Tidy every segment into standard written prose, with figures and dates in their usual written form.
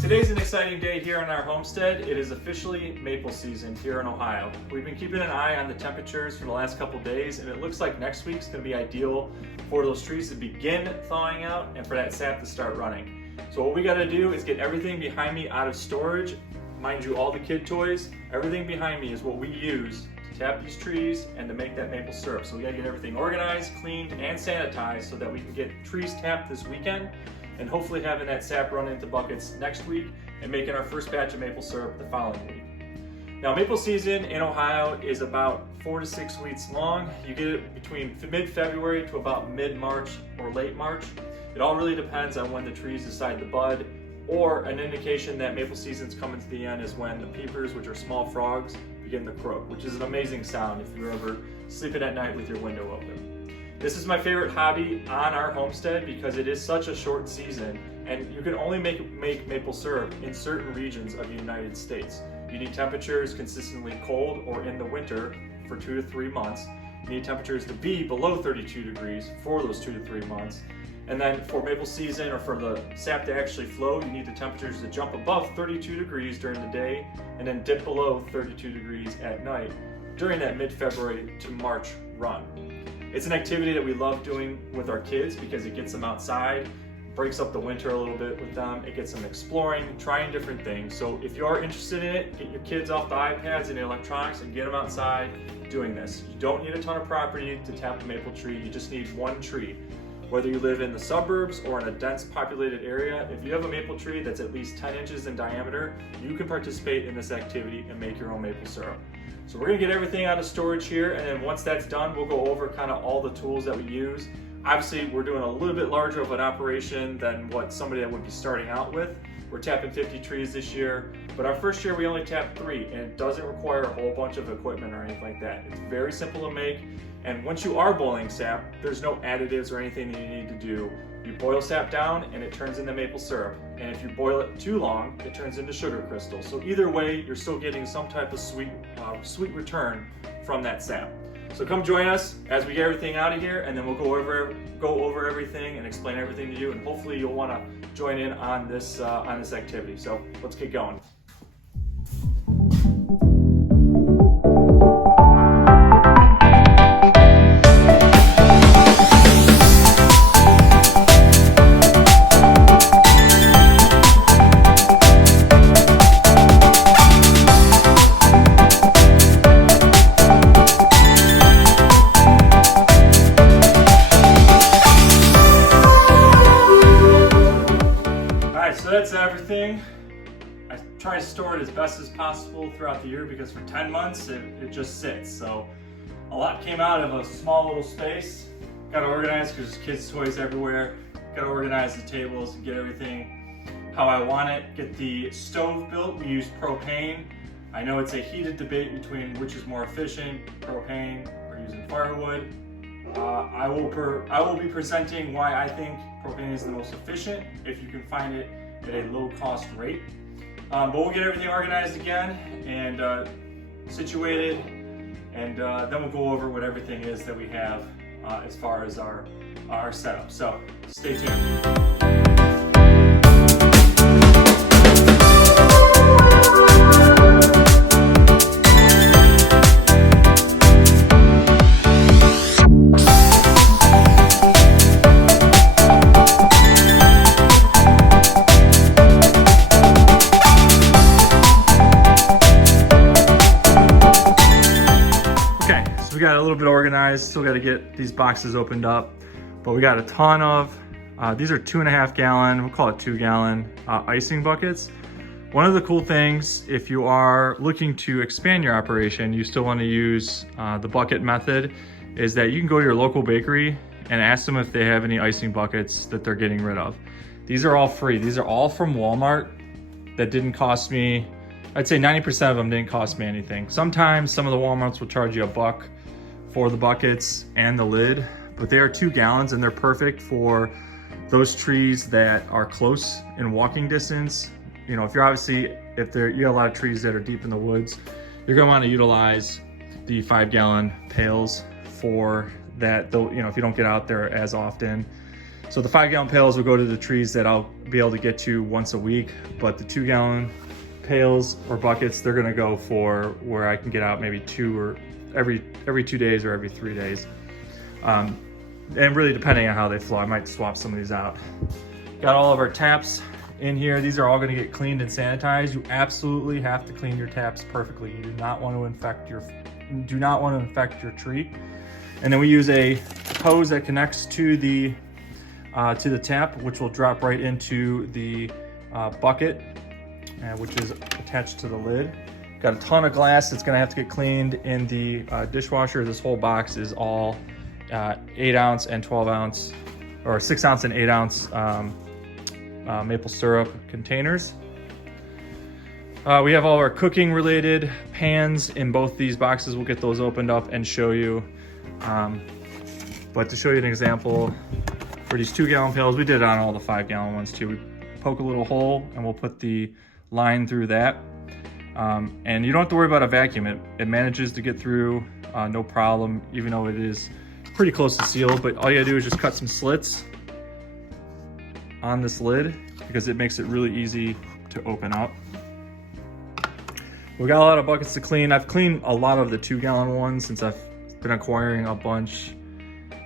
Today's an exciting day here on our homestead. It is officially maple season here in Ohio. We've been keeping an eye on the temperatures for the last couple days, and it looks like next week's going to be ideal for those trees to begin thawing out and for that sap to start running. So what we got to do is get everything behind me out of storage. Mind you, all the kid toys, everything behind me is what we use to tap these trees and to make that maple syrup. So we got to get everything organized, cleaned, and sanitized so that we can get trees tapped this weekend and hopefully having that sap run into buckets next week and making our first batch of maple syrup the following week. Now, maple season in Ohio is about 4 to 6 weeks long. You get it between mid-February to about mid-March or late March. It all really depends on when the trees decide to bud, or an indication that maple season's coming to the end is when the peepers, which are small frogs, begin to croak, which is an amazing sound if you're ever sleeping at night with your window open. This is my favorite hobby on our homestead because it is such a short season, and you can only make maple syrup in certain regions of the United States. You need temperatures consistently cold or in the winter for 2 to 3 months. You need temperatures to be below 32 degrees for those 2 to 3 months. And then for maple season, or for the sap to actually flow, you need the temperatures to jump above 32 degrees during the day and then dip below 32 degrees at night during that mid-February to March run. It's an activity that we love doing with our kids because it gets them outside, breaks up the winter a little bit with them, it gets them exploring, trying different things. So if you are interested in it, get your kids off the iPads and the electronics and get them outside doing this. You don't need a ton of property to tap a maple tree, you just need one tree. Whether you live in the suburbs or in a dense populated area, if you have a maple tree that's at least 10 inches in diameter, you can participate in this activity and make your own maple syrup. So we're gonna get everything out of storage here, and then once that's done, we'll go over kind of all the tools that we use. Obviously, we're doing a little bit larger of an operation than what somebody that would be starting out with. We're tapping 50 trees this year, but our first year we only tapped 3, and it doesn't require a whole bunch of equipment or anything like that. It's very simple to make, and once you are boiling sap, there's no additives or anything that you need to do. You boil sap down and it turns into maple syrup, and if you boil it too long, it turns into sugar crystals. So either way, you're still getting some type of sweet return from that sap. So come join us as we get everything out of here, and then we'll go over everything and explain everything to you, and hopefully you'll want to join in on this activity. So let's get going. That's everything. I try to store it as best as possible throughout the year because for 10 months it just sits. So a lot came out of a small little space. Got to organize because there's kids' toys everywhere. Got to organize the tables and get everything how I want it. Get the stove built. We use propane. I know it's a heated debate between which is more efficient, propane or using firewood. I will be presenting why I think propane is the most efficient if you can find it at a low cost rate. But we'll get everything organized again and situated, and then we'll go over what everything is that we have as far as our setup. So stay tuned. We got a little bit organized, still got to get these boxes opened up, but we got a ton of, these are 2.5 gallon, we'll call it 2 gallon icing buckets. One of the cool things, if you are looking to expand your operation, you still want to use the bucket method, is that you can go to your local bakery and ask them if they have any icing buckets that they're getting rid of. These are all free. These are all from Walmart that didn't cost me, I'd say 90% of them didn't cost me anything. Sometimes some of the Walmarts will charge you $1 for the buckets and the lid, but they are 2 gallons and they're perfect for those trees that are close in walking distance. You know, if you have a lot of trees that are deep in the woods, you're gonna want to utilize the 5 gallon pails for that, though, you know, if you don't get out there as often. So the 5-gallon pails will go to the trees that I'll be able to get to once a week, but the 2-gallon pails or buckets, they're gonna go for where I can get out maybe every 2 days or every 3 days. And really depending on how they flow, I might swap some of these out. Got all of our taps in here. These are all gonna get cleaned and sanitized. You absolutely have to clean your taps perfectly. You do not want to infect your tree. And then we use a hose that connects to the tap, which will drop right into the bucket, which is attached to the lid. Got a ton of glass that's gonna have to get cleaned in the dishwasher. This whole box is all 8 ounce and 12 ounce, or 6 ounce and 8 ounce maple syrup containers. We have all our cooking related pans in both these boxes. We'll get those opened up and show you. But to show you an example, for these 2-gallon pails, we did it on all the 5-gallon ones too. We poke a little hole and we'll put the line through that. And you don't have to worry about a vacuum. It manages to get through no problem, even though it is pretty close to sealed. But all you gotta do is just cut some slits on this lid because it makes it really easy to open up. We got a lot of buckets to clean. I've cleaned a lot of the 2-gallon ones since I've been acquiring a bunch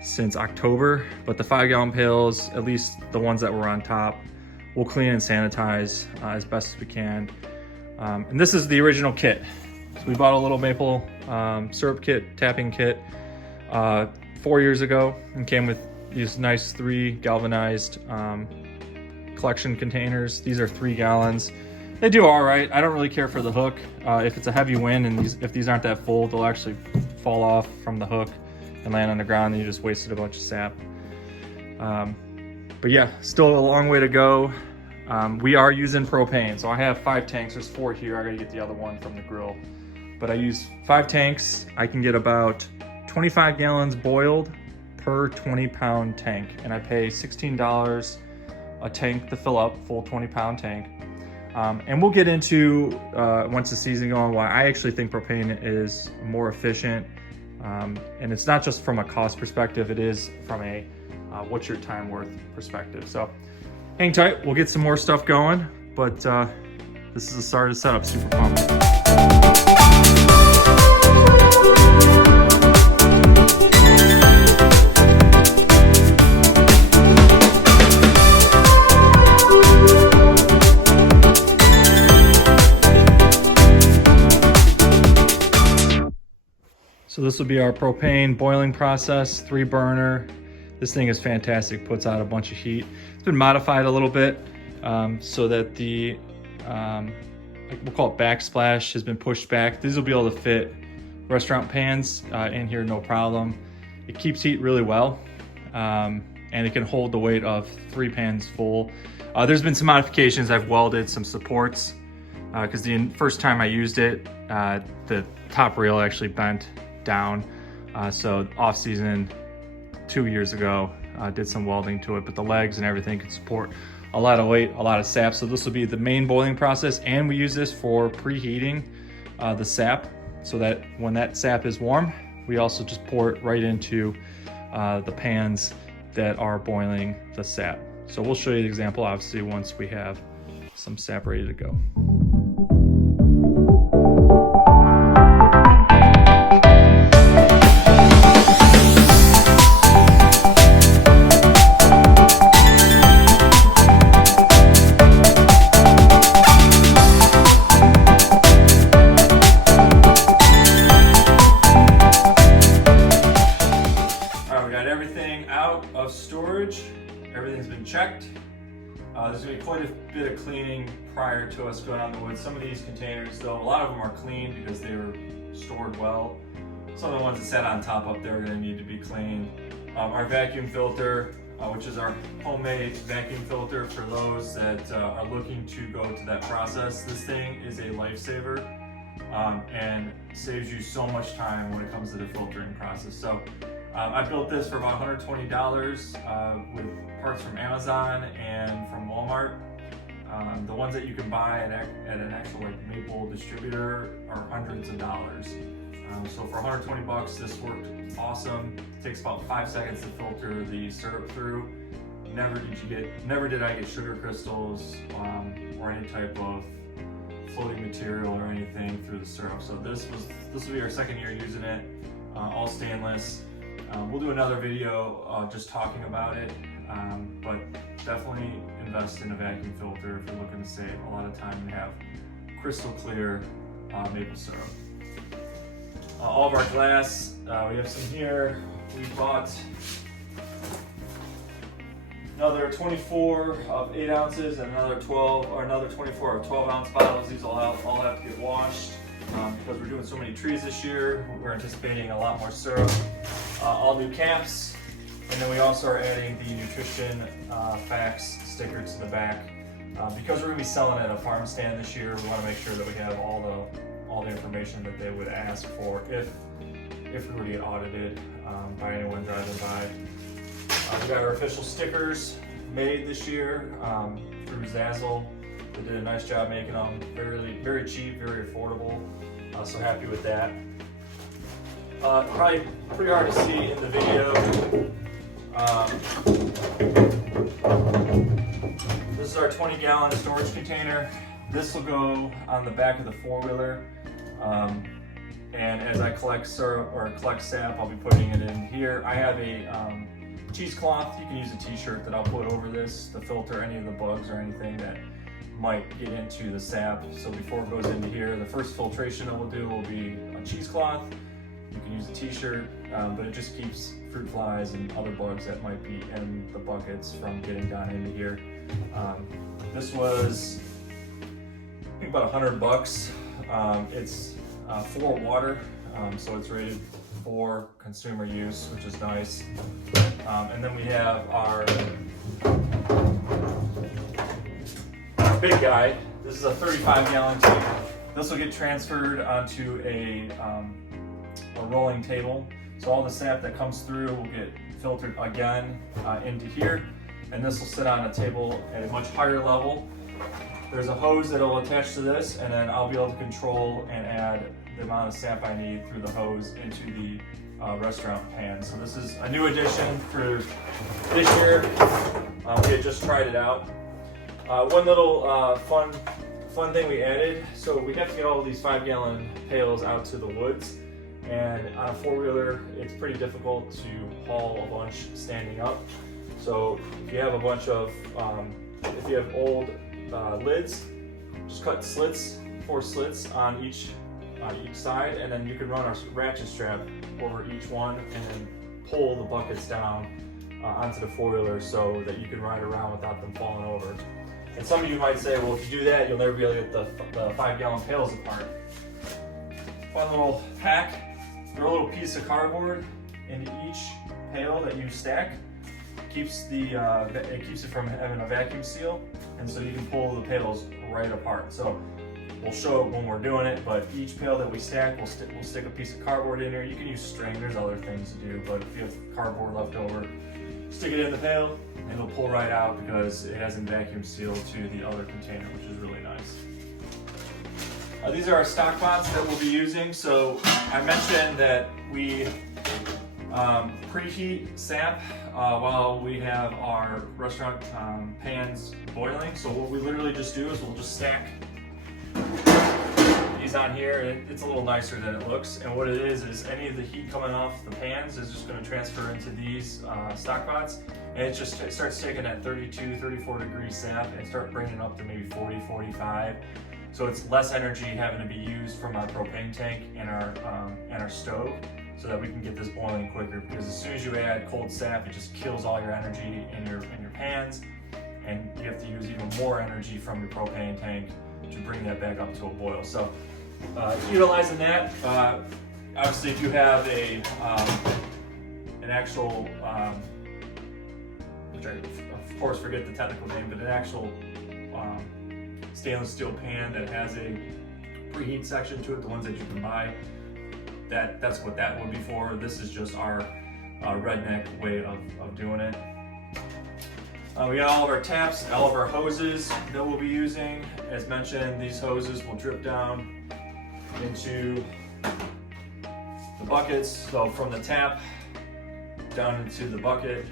since October, but the 5-gallon pails, at least the ones that were on top, we'll clean and sanitize as best as we can. And this is the original kit. So we bought a little maple syrup kit, tapping kit 4 years ago, and came with these nice 3 galvanized collection containers. These are 3 gallons. They do all right. I don't really care for the hook. If it's a heavy wind and if these aren't that full, they'll actually fall off from the hook and land on the ground, and you just wasted a bunch of sap. But yeah, still a long way to go. We are using propane. So I have 5 tanks. There's 4 here. I gotta get the other one from the grill. But I use 5 tanks. I can get about 25 gallons boiled per 20-pound tank. And I pay $16 a tank to fill up, full 20-pound tank. And we'll get into, once the season goes on, why I actually think propane is more efficient. And it's not just from a cost perspective, it is from a what's your time worth perspective. So hang tight, we'll get some more stuff going, but this is the start of the setup. Super pumped. So this will be our propane boiling process, 3 burner. This thing is fantastic, puts out a bunch of heat. It's been modified a little bit so that the, we'll call it backsplash, has been pushed back. These will be able to fit restaurant pans in here, no problem. It keeps heat really well, and it can hold the weight of 3 pans full. There's been some modifications. I've welded some supports because the first time I used it, the top rail actually bent down. So off season 2 years ago, did some welding to it, but the legs and everything can support a lot of weight, a lot of sap. So this will be the main boiling process, and we use this for preheating the sap so that when that sap is warm, we also just pour it right into the pans that are boiling the sap. So we'll show you the example obviously once we have some sap ready to go. Everything's been checked. There's gonna be quite a bit of cleaning prior to us going out in the woods. Some of these containers, though, a lot of them are clean because they were stored well. Some of the ones that sat on top up there are gonna need to be cleaned. Our vacuum filter, which is our homemade vacuum filter for those that are looking to go to that process. This thing is a lifesaver and saves you so much time when it comes to the filtering process. So I built this for about $120 with parts from Amazon and from Walmart. The ones that you can buy at an actual maple distributor are hundreds of dollars. So for 120 bucks, this worked awesome. It takes about 5 seconds to filter the syrup through, never did I get sugar crystals or any type of floating material or anything through the syrup. So this will be our second year using it, all stainless. We'll do another video just talking about it, but definitely invest in a vacuum filter if you're looking to save a lot of time and have crystal clear maple syrup. All of our glass, we have some here. We bought another 24 of 8 ounces and another 24 of 12 ounce bottles. These all have to get washed because we're doing so many trees this year. We're anticipating a lot more syrup. All new caps, and then we also are adding the nutrition facts sticker to the back. Because we're going to be selling at a farm stand this year, we want to make sure that we have all the information that they would ask for if we were to get audited by anyone driving by. We got our official stickers made this year through Zazzle. They did a nice job making them, very cheap, very affordable. So happy with that. Probably pretty hard to see in the video. This is our 20-gallon storage container. This will go on the back of the four-wheeler. And as I collect syrup or collect sap, I'll be putting it in here. I have a cheesecloth. You can use a t-shirt that I'll put over this to filter any of the bugs or anything that might get into the sap. So before it goes into here, the first filtration that we'll do will be a cheesecloth. You can use a t-shirt, but it just keeps fruit flies and other bugs that might be in the buckets from getting down into here. This was, I think, about $100. It's for water, so it's rated for consumer use, which is nice. And then we have our big guy. This is a 35-gallon tank. This will get transferred onto a rolling table. So all the sap that comes through will get filtered again into here, and this will sit on a table at a much higher level. There's a hose that will attach to this, and then I'll be able to control and add the amount of sap I need through the hose into the restaurant pan. So this is a new addition for this year. We had just tried it out. One little fun thing we added, so we have to get all of these 5-gallon pails out to the woods, and on a four-wheeler it's pretty difficult to haul a bunch standing up. So if you have a bunch of, if you have old lids, just cut slits, 4 slits on each side, and then you can run a ratchet strap over each one and then pull the buckets down onto the four-wheeler so that you can ride around without them falling over. And some of you might say, well, if you do that, you'll never be able to get the 5-gallon pails apart. Fun little hack. Throw a little piece of cardboard into each pail that you stack. It keeps it from having a vacuum seal, and so you can pull the pails right apart. So we'll show it when we're doing it, but each pail that we stack, we'll stick a piece of cardboard in there. You can use string, there's other things to do, but if you have cardboard left over, stick it in the pail and it'll pull right out because it hasn't vacuum sealed to the other container, which is really nice. These are our stock pots that we'll be using. So I mentioned that we preheat sap while we have our restaurant pans boiling. So what we literally just do is we'll just stack these on here. It's a little nicer than it looks, and what it is any of the heat coming off the pans is just going to transfer into these stock pots, and it starts taking that 32, 34 degree sap and start bringing it up to maybe 40, 45. So it's less energy having to be used from our propane tank and our stove, so that we can get this boiling quicker. Because as soon as you add cold sap, it just kills all your energy in your pans, and you have to use even more energy from your propane tank to bring that back up to a boil. So utilizing that, obviously if you have an actual, which I of course forget the technical name, but an actual stainless steel pan that has a preheat section to it, the ones that you can buy, that's what that would be for. This is just our redneck way of doing it. We got all of our taps, all of our hoses that we'll be using. As mentioned, these hoses will drip down into the buckets. So from the tap down into the bucket,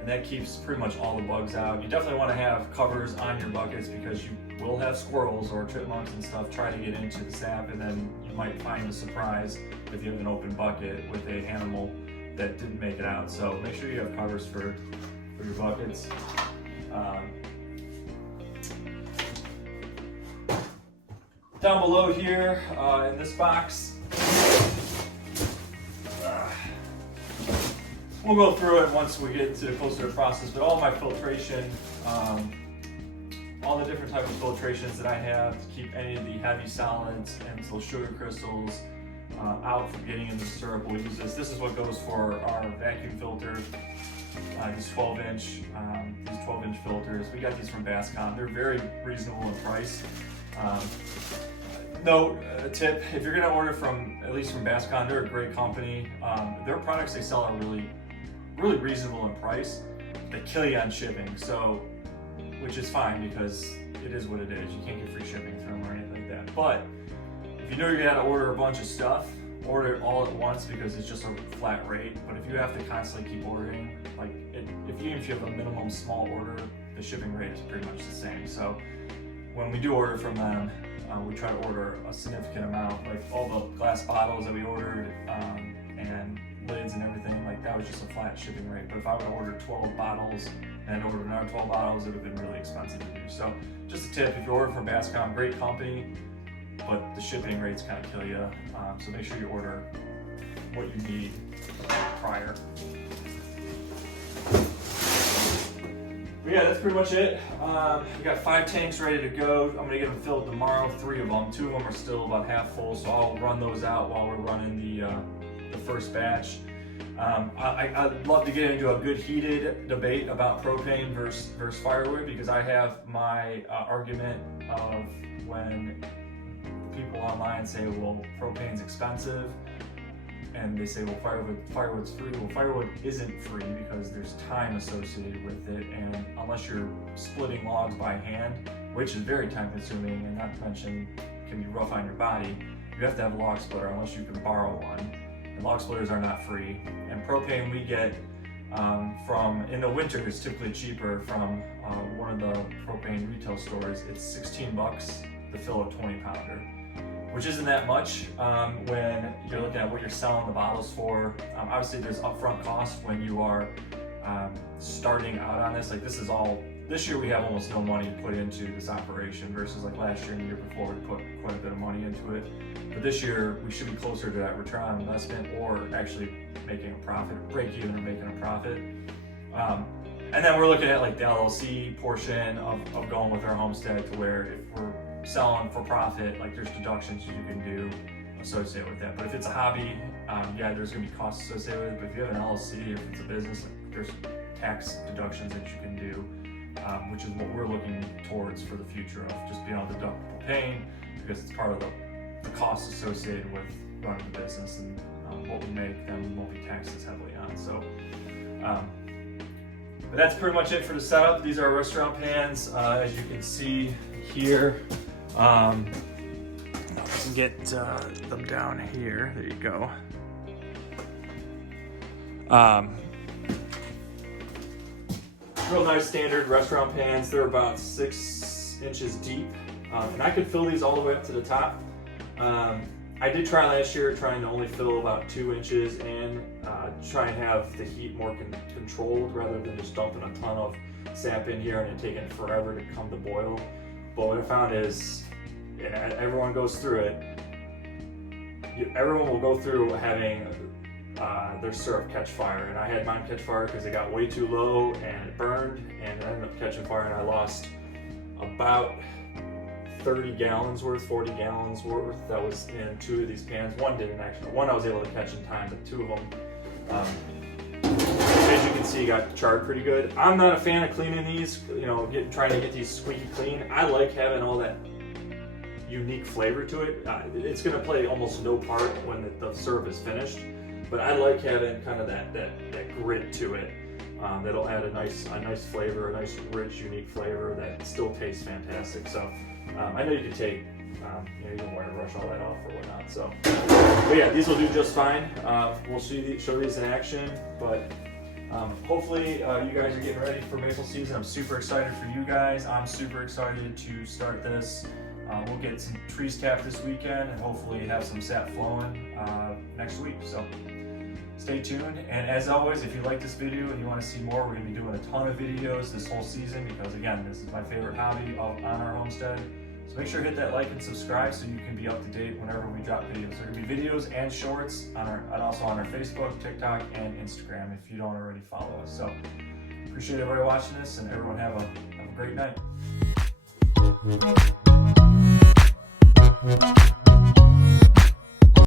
and that keeps pretty much all the bugs out. You definitely want to have covers on your buckets because you will have squirrels or chipmunks and stuff try to get into the sap, and then you might find a surprise if you have an open bucket with an animal that didn't make it out. So make sure you have covers for your buckets. Down below here in this box, we'll go through it once we get to closer to the process, but all my filtration, all the different type of filtrations that I have to keep any of the heavy solids and those sugar crystals out from getting into the syrup, we'll use this. This is what goes for our vacuum filter, these 12-inch filters. We got these from Bascom. They're very reasonable in price. Tip, if you're gonna order at least from Bascom, they're a great company. Their products they sell are really reasonable in price. They kill you on shipping, so, which is fine because it is what it is. You can't get free shipping through them or anything like that. But if you know you're gonna order a bunch of stuff, order it all at once because it's just a flat rate. But if you have to constantly keep ordering, like if you have a minimum small order, the shipping rate is pretty much the same. So when we do order from them, we try to order a significant amount, like all the glass bottles that we ordered and lids and everything, like that was just a flat shipping rate. But if I would have ordered 12 bottles and I'd ordered another 12 bottles, it would have been really expensive to do. So just a tip, if you order from Bascom, great company, but the shipping rates kind of kill you. So make sure you order what you need prior. But yeah, that's pretty much it. We got 5 tanks ready to go. I'm gonna get them filled tomorrow, 3 of them. 2 of them are still about half full, so I'll run those out while we're running the first batch. I'd love to get into a good heated debate about propane versus firewood, because I have my argument of when people online say, well, propane's expensive, and they say, well, firewood's free. Well, firewood isn't free because there's time associated with it, and unless you're splitting logs by hand, which is very time consuming and not to mention can be rough on your body, you have to have a log splitter unless you can borrow one. And log splitters are not free. And propane we get from, in the winter, it's typically cheaper from one of the propane retail stores. It's 16 bucks to fill a 20 pounder. Which isn't that much when you're looking at what you're selling the bottles for. Obviously there's upfront cost when you are starting out on this. Like this year we have almost no money put into this operation versus like last year and the year before we put quite a bit of money into it. But this year we should be closer to that return on investment or actually making a profit, break even or making a profit. And then we're looking at like the LLC portion of going with our homestead to where if we're selling for profit, like there's deductions you can do associated with that. But if it's a hobby, yeah, there's gonna be costs associated with it. But if you have an LLC, if it's a business, like, there's tax deductions that you can do, which is what we're looking towards for the future of just being able to deduct propane, because it's part of the costs associated with running the business, and what we make then we won't be taxed as heavily on. So but that's pretty much it for the setup. These are restaurant pans, as you can see here. I can get them down here. There you go. Real nice standard restaurant pans. They're about 6 inches deep, and I could fill these all the way up to the top. I did try last year trying to only fill about 2 inches and try and have the heat more controlled rather than just dumping a ton of sap in here and it taking forever to come to boil. But what I found is, and everyone goes through it, everyone will go through having their syrup catch fire. And I had mine catch fire because it got way too low and it burned, and it ended up catching fire, and I lost about 30 gallons worth, 40 gallons worth. That was in 2 of these pans. One didn't actually. One I was able to catch in time, but 2 of them, as you can see, got charred pretty good. I'm not a fan of cleaning these, you know, trying to get these squeaky clean. I like having all that unique flavor to it. It's going to play almost no part when the syrup is finished, but I like having kind of that grit to it. That'll add a nice flavor, a nice rich, unique flavor that still tastes fantastic. So I know you can take, you don't want to rush all that off or whatnot. So, but yeah, these will do just fine. We'll show these in action, but Hopefully you guys are getting ready for maple season. I'm super excited for you guys. I'm super excited to start this. We'll get some trees capped this weekend and hopefully have some sap flowing next week. So stay tuned. And as always, if you like this video and you want to see more, we're going to be doing a ton of videos this whole season because, again, this is my favorite hobby on our homestead. So make sure to hit that like and subscribe so you can be up to date whenever we drop videos. There are going to be videos and shorts on and also on our Facebook, TikTok, and Instagram if you don't already follow us. So appreciate everybody watching this, and everyone have a great night.